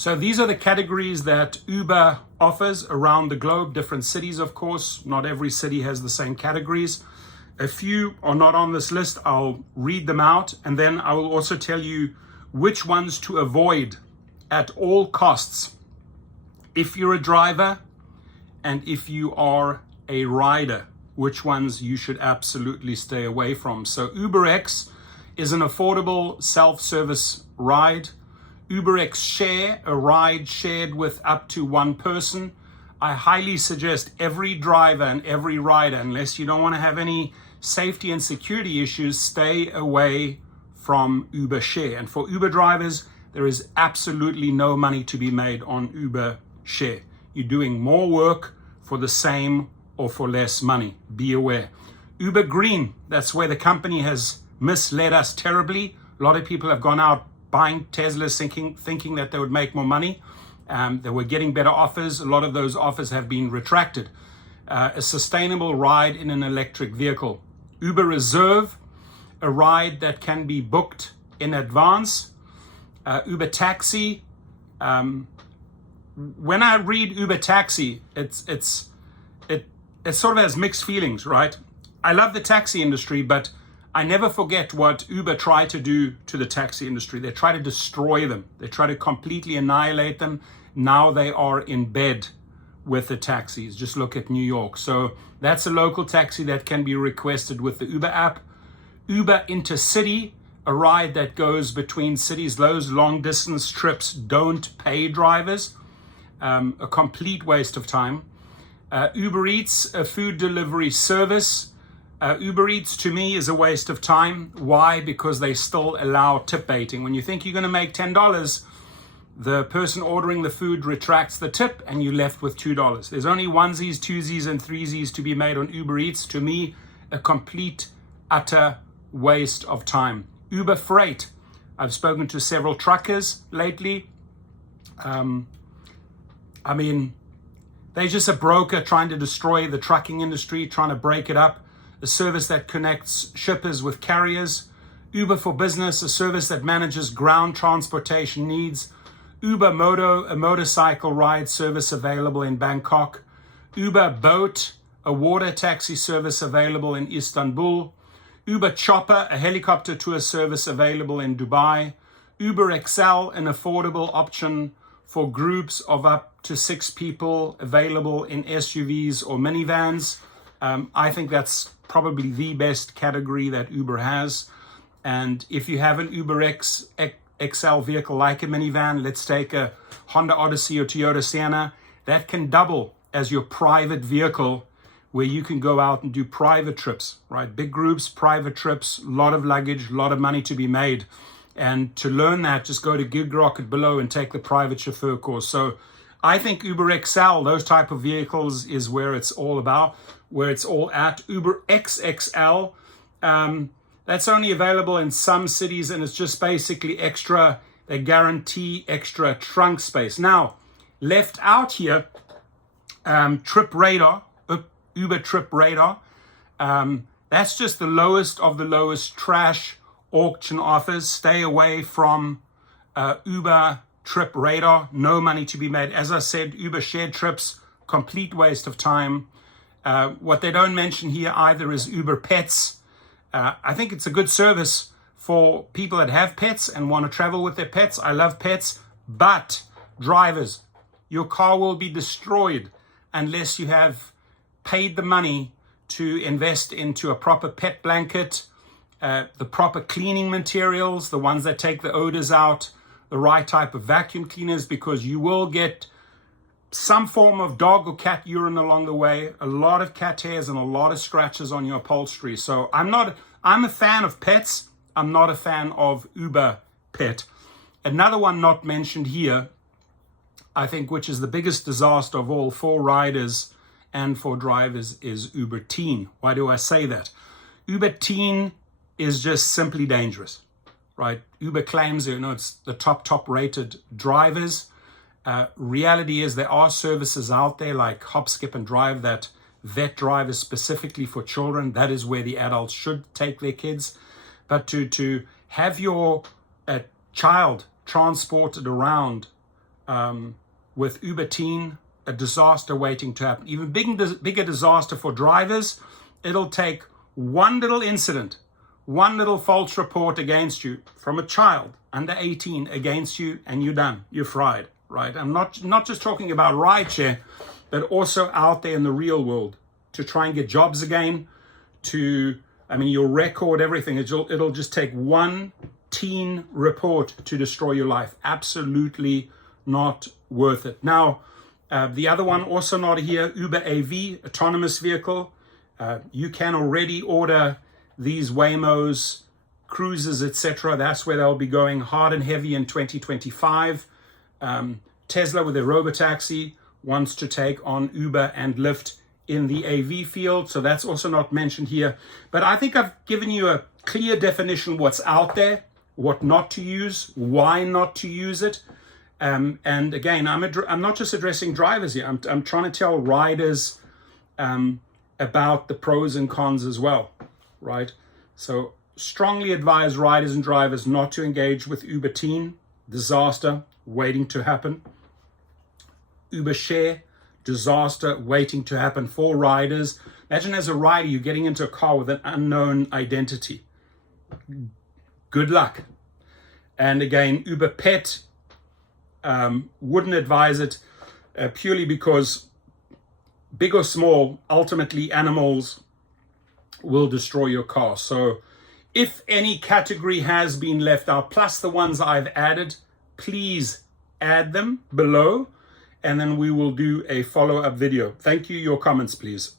So these are the categories that Uber offers around the globe, different cities, of course. Not every city has the same categories. A few are not on this list. I'll read them out, and then I will also tell you which ones to avoid at all costs if you're a driver and if you are a rider, which ones you should absolutely stay away from. So UberX is an affordable self-service ride. UberX Share, a ride shared with up to one person. I highly suggest every driver and every rider, unless you don't want to have any safety and security issues, stay away from Uber Share. And for Uber drivers, there is absolutely no money to be made on Uber Share. You're doing more work for the same or for less money. Be aware. Uber Green, that's where the company has misled us terribly. A lot of people have gone out buying Teslas thinking that they would make more money. They were getting better offers. A lot of those offers have been retracted. A sustainable ride in an electric vehicle. Uber Reserve, a ride that can be booked in advance. Uber Taxi. When I read Uber Taxi, it sort of has mixed feelings, right? I love the taxi industry, but I never forget what Uber tried to do to the taxi industry. They try to destroy them. They try to completely annihilate them. Now they are in bed with the taxis. Just look at New York. So that's a local taxi that can be requested with the Uber app. Uber Intercity, a ride that goes between cities. Those long distance trips don't pay drivers. A complete waste of time. Uber Eats, a food delivery service. Uber Eats to me is a waste of time. Why? Because they still allow tip baiting. When you think you're going to make $10, the person ordering the food retracts the tip and you're left with $2. There's only onesies, twosies, and threesies to be made on Uber Eats. To me, a complete, utter waste of time. Uber Freight. I've spoken to several truckers lately. They're just a broker trying to destroy the trucking industry, trying to break it up. A service that connects shippers with carriers. Uber for Business, a service that manages ground transportation needs. Uber Moto, a motorcycle ride service available in Bangkok. Uber Boat, a water taxi service available in Istanbul. Uber Chopper, a helicopter tour service available in Dubai. Uber XL, an affordable option for groups of up to 6 people available in SUVs or minivans. I think that's probably the best category that Uber has. And if you have an Uber XL vehicle like a minivan, let's take a Honda Odyssey or Toyota Sienna, that can double as your private vehicle where you can go out and do private trips, right? Big groups, private trips, a lot of luggage, a lot of money to be made. And to learn that, just go to Gig Rocket below and take the private chauffeur course. So I think Uber XL, those type of vehicles is where it's all about, where it's all at. Uber XXL, that's only available in some cities and it's just basically extra, they guarantee extra trunk space. Now, left out here, Trip Radar, Uber Trip Radar, that's just the lowest of the lowest trash auction offers. Stay away from Uber Trip Radar, no money to be made. As I said, Uber shared trips, complete waste of time. What they don't mention here either is Uber Pets. I think it's a good service for people that have pets and want to travel with their pets. I love pets, but drivers, your car will be destroyed unless you have paid the money to invest into a proper pet blanket, the proper cleaning materials, the ones that take the odors out, the right type of vacuum cleaners, because you will get some form of dog or cat urine along the way, a lot of cat hairs and a lot of scratches on your upholstery. So I'm a fan of pets. I'm not a fan of Uber Pet. Another one not mentioned here, I think, which is the biggest disaster of all for riders and for drivers, is Uber Teen. Why do I say that? Uber Teen is just simply dangerous, right? Uber claims, it's the top rated drivers. Reality is there are services out there like Hop, Skip, and Drive that vet drivers specifically for children. That is where the adults should take their kids. But to have your child transported around with Uber Teen, a disaster waiting to happen. Even bigger disaster for drivers. It'll take one little incident, one little false report against you from a child under 18 against you, and you're done. You're fried, right? I'm not just talking about rideshare, but also out there in the real world to try and get jobs again, you'll record everything. It'll just take one teen report to destroy your life. Absolutely not worth it. Now, the other one also not here, Uber AV, autonomous vehicle. You can already order these Waymos, cruises, etc. That's where they'll be going hard and heavy in 2025. Tesla with their robotaxi wants to take on Uber and Lyft in the AV field, so that's also not mentioned here. But I think I've given you a clear definition what's out there, what not to use, why not to use it. And again, I'm not just addressing drivers here. I'm trying to tell riders about the pros and cons as well, right? So strongly advise riders and drivers not to engage with Uber Teen, disaster waiting to happen. Uber Share, disaster waiting to happen for riders. Imagine as a rider, you're getting into a car with an unknown identity. Good luck. And again, Uber Pet, wouldn't advise it purely because big or small, ultimately animals will destroy your car. So if any category has been left out, plus the ones I've added, please add them below, and then we will do a follow-up video. Thank you. Your comments, please.